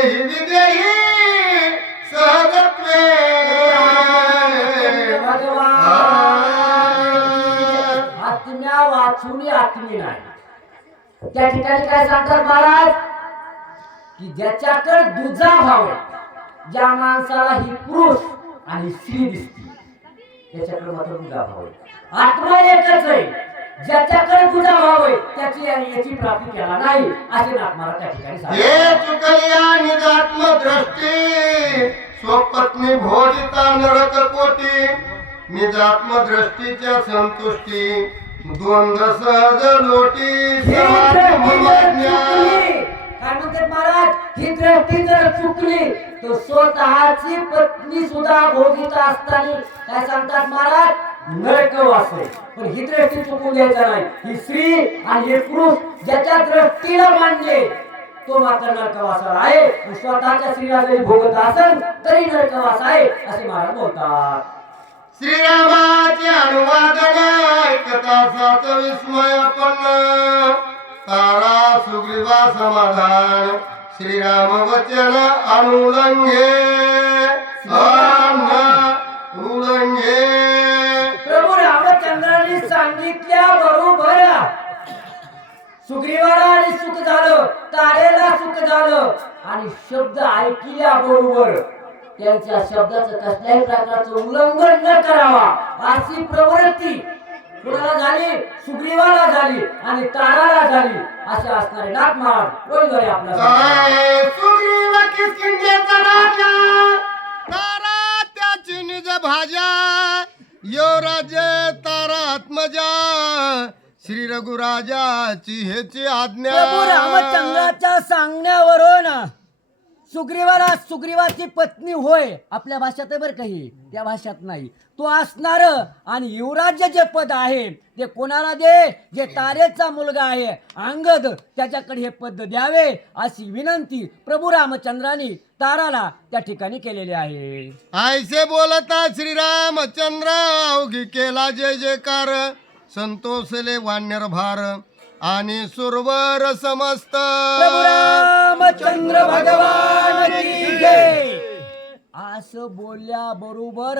देहि विदेहि सहजत्वे आत्म्या वाचून आत्मी नाही. त्या ठिकाणी काय सांगतात महाराज की ज्याच्याकडे दुजा भाव आहे, ज्या माणसाला ही पुरुष आणि स्त्री दिसते त्याच्याकडे मात्र दुजा भाव आहे. आत्मा एकच आहे, ज्याच्याकडे दुजा भाव आहे त्याची याची प्राप्ती केला नाही असे नाथमारा त्या ठिकाणी हे सांगतात. चुकलिया निजात्मदृष्टी स्वपत्नी भोजिता नरक कोटी निजात्मदृष्टीच्या संतुष्टी द्वंद्व सहज लोटी समाधी मनोज्ञा. काय म्हणतात महाराज, ही दृष्टी जर चुकली तर स्वतःची पत्नी सुद्धा भोगीता असताना काय सांगतात महाराज, नरकवास आहे. पण ही दृष्टी चुकून द्यायचा नाही. ही स्त्री आणि हे पुरुष ज्याच्या दृष्टीला मानले तो मात्र नरकवासाला आहे. स्वतःच्या स्त्रीला जरी भोगत असेल तरी नरकवास आहे असे महाराज बोलतात. श्रीरामाचे अनुवादन ऐकतासाच विस्मयपन्न तारा सुग्रीवा समाधान श्रीराम वचन अनुलंघे उलंघे. प्रभू रामचंद्रांनी सांगितल्या बरोबर सुग्रीवाला आणि सुख झालं, तारेला सुख झालं आणि शब्द ऐकल्या बरोबर त्यांच्या शब्दाचं कसल्याही प्रकारचं उल्लंघन न करावा अशी प्रवृत्ती कुणाला झाली, सुग्रीवाला झाली आणि ताराला झाली. असे असणारे नाथ महाराज ओळीद्वारे आपला सुग्रीव किष्किंधेचा राजा तारा त्याची निज भाजा युवराज तारा आत्मजा श्री रघुराजाची हेची आज्ञा. प्रभू रामचंद्राच्या सांगण्यावरून सुग्रीवाची पत्नी होय आपल्या भाषेत बरं काही त्या भाषेत नाही तो असणार आणि युवराज्य जे पद आहे ते कोणाला दे, जे तारेचा मुलगा आहे अंगद त्याच्याकडे हे पद द्यावे अशी विनंती प्रभू रामचंद्रांनी ताराला त्या ठिकाणी केलेली आहे. ऐसे बोलता श्रीरामचंद्र अवघी केला जय जयकार संतोषले वान्यर भार आणि सुरवर समस्त प्रभू रामचंद्र भगवान की जय. असं बोलल्या बरोबर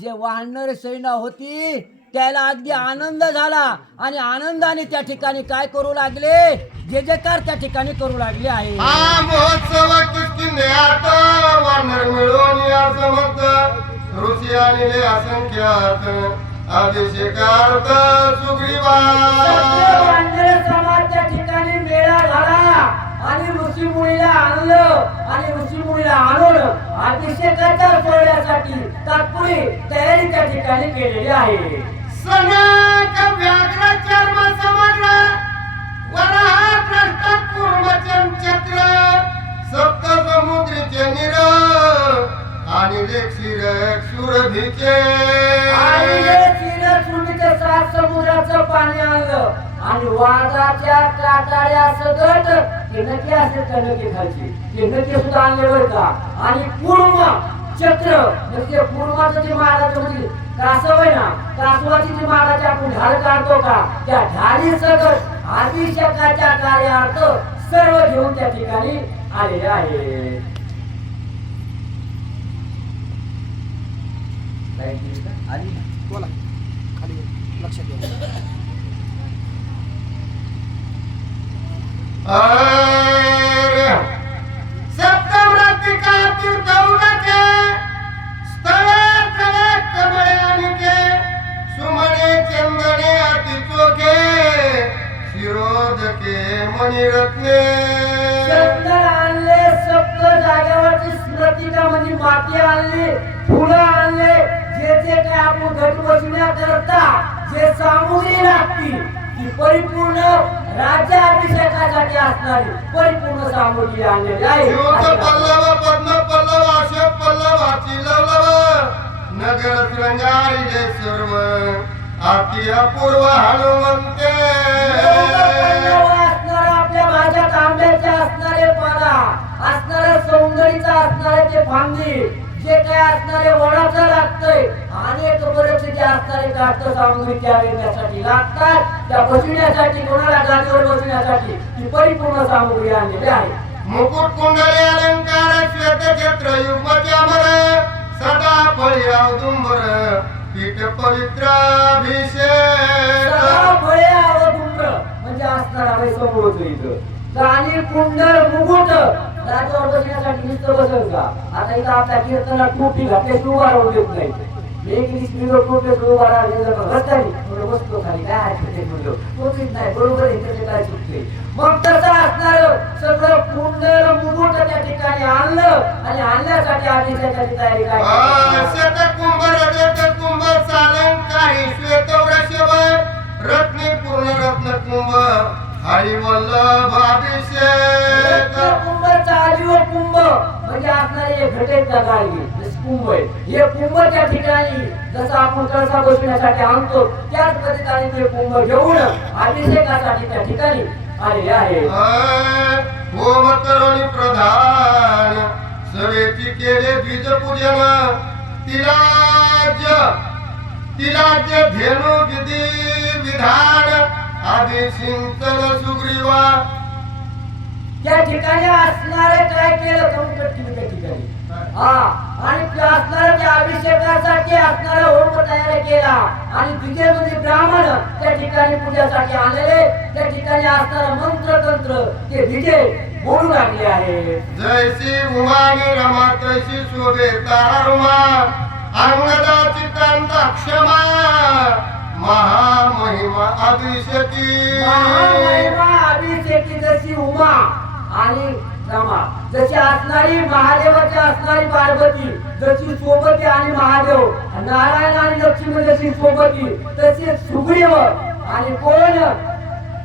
जे वानर सेना होती त्याला अगदी आनंद झाला आणि आनंदाने त्या ठिकाणी काय करू लागले, जे जयकार त्या ठिकाणी करू लागले आहे. हा महोत्सव किष्किंध्यात वानर मिळून या समर्थ ऋषी आणले असंख्यात अभिषेकार्थ सुग्रीवा. वानर समाज त्या ठिकाणी मेळा झाला आणि ऋषीमुळीला आणलं आणि ऋषीमुळीला आणून अभिषेकाच्या सोहळ्यासाठी तात्पुरी तयारी त्या ठिकाणी केलेली आहे. सनक व्याघ्र चर्म समग्र वराह कृष्ण कूर्म चक्र सप्त समुद्रीचे निर आणि क्षीर सुरभीचे सुरभीचे 7 समुद्राचं पाणी आणलं आणि वाघाच्या काटाळ्या सगट ते नक्की असेल तर नक्की खायची ते नक्की सुद्धा आणले बरं का. आणि कूर्म चक्र म्हणजे कूर्माचं जे महाराज म्हणजे कासव आहे ना, कासवाची जी महाराज आपण ढाल काढतो का त्या ढाली सगट अभिषेकाच्या कार्यार्थ सर्व घेऊन त्या ठिकाणी आलेले आहे. आली ना बोला खाली लक्षात घ्या. सप्तमृत्तिका तीर्थ उदके स्थळे स्थळे कमळे आणिके सुमणे चंदने अति चोखे शिरोदके मणिरत्ने. चंदन आणले, सप्त जागेवरची स्मृतिका म्हणजे माती आणली, फुलं आणले, जे जे काय आपण घट बसण्याकरता जे सामुग्री लागती ती परिपूर्ण राज्याभिषेकासाठी असणारी परिपूर्ण सामुग्री आणलेली आहे. पल्लव पद्म पल्लव अशोक पल्लव लवलव नगर शृंगारी सर्व अति अपूर्व हनुमंते. असणारे आपल्या भाषेत आंब्याचे असणारे पाला, असणारे सौंदर्याचा असणारे ते फांदी, जे काय असणारे वडाचं लागतंय अनेक बरेचसे जे असणारे काष्ट सामुग्री त्या वेगण्यासाठी लागतात, त्या बसविण्यासाठी कोणाला गादीवर बसविण्यासाठी ती परिपूर्ण सामुग्री आणलेली आहे. मुकुट कुंडले अलंकार श्वेत क्षेत्र युग्मचामर सदा फळी औदुंबर पीठ पवित्राभिषेक फळे अवधुंबर म्हणजे असणारा बाई समोर होतो इथं आणि कुंडल मुकुट राजावर बसण्यासाठी नुसतं बसल का आता इथं आपल्या कीर्तनात टोपी घातली उभा राहून देत नाही एक स्त्रीवर टोपी उभा राहिली रस्त्याने म्हणून बसतो खाली काय आहे म्हणलं टोपीच नाही बरोबर इथे काय चुकते मग तसं असणार सगळं कुंडल मुकुट त्या ठिकाणी आणलं आणि आणण्यासाठी आधी त्याची तयारी काय शत कुंभ रजत कुंभ सालंकारी श्वेत वृषभ रत्नी पूर्ण रत्न कुंभ हरिवल्लभाभिषेक कुंभ चालीव कुंभ म्हणजे असणारे हे घटेचा गाळगी कुंभ आहे हे कुंभ त्या ठिकाणी जसं आपण कळसा बसवण्यासाठी आणतो त्याच पद्धतीने ते कुंभ घेऊन अभिषेकासाठी त्या ठिकाणी आलेले आहे होम करोनी प्रधान सवेची केले द्विज पूजन तिलाज धेनु विधी विधान अभिषिंचन सुग्रीवा त्या ठिकाणी असणारे काय केलं कमी त्या ठिकाणी हा आणि असणारे त्या अभिषेकासाठी असणारा होम तयार केला आणि तिथे म्हणजे ब्राह्मण त्या ठिकाणी पूजेसाठी आलेले त्या ठिकाणी असणारा मंत्र तंत्र ते विजय बोलू लागले आहे जैसी उमानी रमा तैसी शोभे तारुमा अंगदाची कांत क्षमा महामहिमा अभिषेकी जशी उमा आणि रमा जशी असणारी महादेवाची असणारी पार्वती जशी सोबती आणि महादेव नारायण आणि लक्ष्मी जशी सोबती तशी सुग्रीव आणि कोण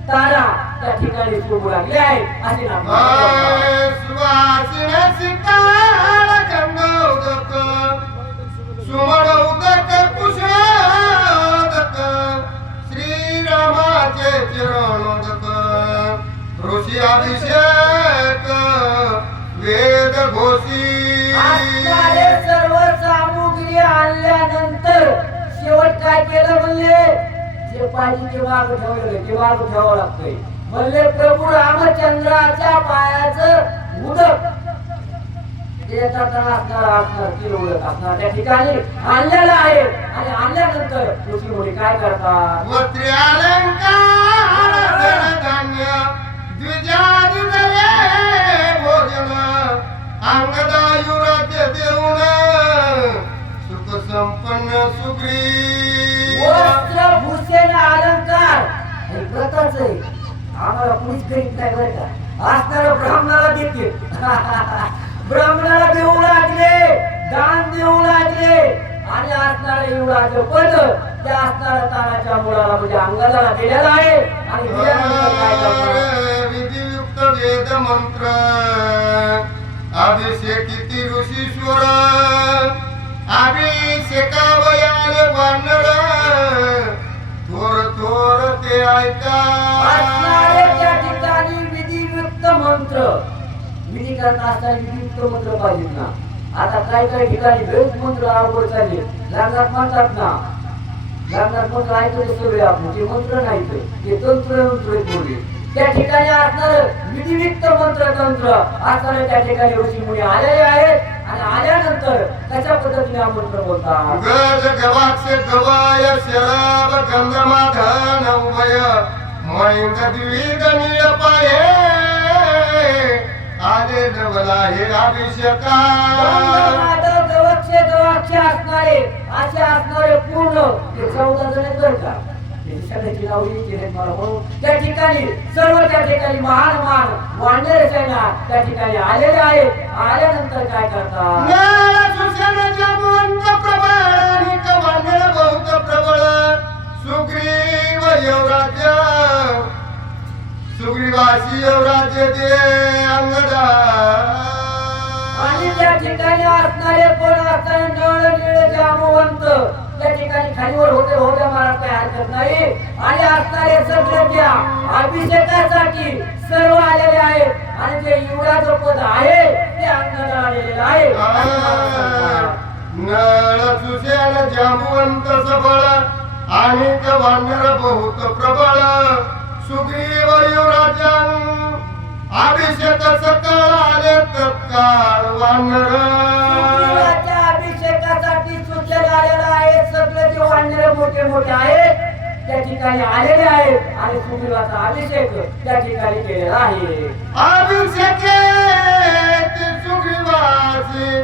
तारा त्या ठिकाणी शोभू लागले आहे असे सुवासिने सीताळ गंगोदक सुमन उदक कुशोदक श्रीरामाचे चरणोदक ऋषी अभिषेक वेद घोषी सर्व सामुग्री आणल्यानंतर शेवट काय केलं म्हणले जे पाहिजे ते माग ठेवलं ते माग ठेवावं लागतंय म्हणले प्रभू रामचंद्राच्या पायाचं उदक त्या ठिकाणी आणलेलं आहे आणि आणल्यानंतर ऋषी मुनी काय करतात वस्त्रे अलंकार धनधान्य द्विजादिदले भोजन अंगदायुराज्य देऊन सुख संपन्न सुग्रीव वस्त्र भूषण अलंकार हे प्रथाच आहे आम्हाला कुणीच करीत नाही बरं का असणारं ब्राह्मणाला देते ब्राह्मणाला देऊ लागले दान देऊ लागले आणि असणारे युवराज पद त्या असणाऱ्या तानाच्या मुलाला म्हणजे अंगाला दिलेला आहे आणि दिल्यानंतर काय करणार विधियुक्त वेद मंत्र अभिषेकिती ऋषीश्वर अभिषेकावयाले वानर थोर थोर ते ऐका असणारे त्या ठिकाणी विधियुक्त मंत्र विधी करत असताना विधियुक्त मंत्र पाहिजेत ना आता काही काही ठिकाणी वेद मंत्र अवघड चालले लग्नात म्हणतात ना लग्नात मंत्र ऐकले सगळे आपण ते मंत्र नाही ते तंत्र बोलले त्या ठिकाणी असणार विधियुक्त मंत्र तंत्र असणारे त्या ठिकाणी ऋषी मुनी आलेले आहेत आणि आल्यानंतर कशा पद्धतीने हा मंत्र बोलतात गज गवाक्ष गवाय शराब गंधमाधन उभय मैंग द्विग निळपाये आले डबला हे अभिषेका गवाक्षे असणारे असे असणारे पूर्ण 14 जण आहेत बरं का सगळ्याची नाव लिहिली मला म्हणून त्या ठिकाणी सर्व त्या ठिकाणी महान वानर सेना त्या ठिकाणी आलेले आहेत आल्यानंतर काय करतात वानर बहुत प्रबळ सुग्रीव युवराज्य सुग्रीवासी युवराज्य दे अंगदा आणि त्या ठिकाणी असणारे कोण असणारे नळ निळ जामवंत त्या ठिकाणी खालीवर होते महाराज काही हरकत नाही आणि असणारे सगळे अभिषेकासाठी सर्व आलेले आहेत आणि जे युवराज पद आहे ते अंगाला आलेले आहे नळ सुशेन जामवंत सबळ आणि वानर बहुत प्रबळ सुग्रीव युवराजं अभिषेक सकाळ आले तत्काळ वानर सुग्रीवाच्या अभिषेकासाठी सुचले आलेला आहे. सगळे जे वानर मोठे मोठे आहेत त्या ठिकाणी आलेले आहेत आणि सुग्रीवाचा अभिषेक त्या ठिकाणी केलेला आहे. अभिषेके सुग्रीवासी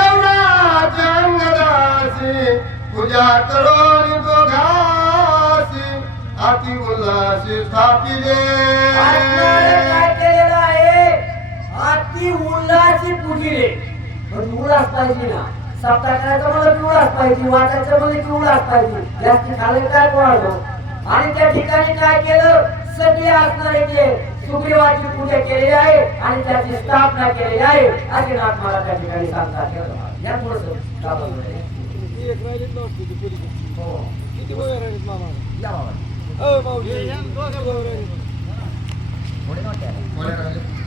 एवढा जंगदासी पूजा करून दोघासी अति उल्हासी स्थापिले आत्म्याने काय केलेलं आहे? अति उल्हासी पूजिले. पण उल्हास पाहिजे ना. सप्ताह करायचं म्हणलं की उल्हास पाहिजे, वाचायचं म्हणलं की उल्हास पाहिजे. जास्ती खाल्लं काय कोणाला. आणि त्या ठिकाणी काय केलं? सगळे असणारे जे सुग्रीवाची पूजा केलेली आहे आणि त्याची स्थापना केलेली आहे असे नाथ मला त्या ठिकाणी सांगतात. या थोडंसं दाबून घ्या. एक राहिलीच नव्हती ती पोरगी. हो. किती वय राहिलीत मामा? या बाबा. माऊली किती वय राहिलीत? थोडे नव्हते. कोणी राहिले?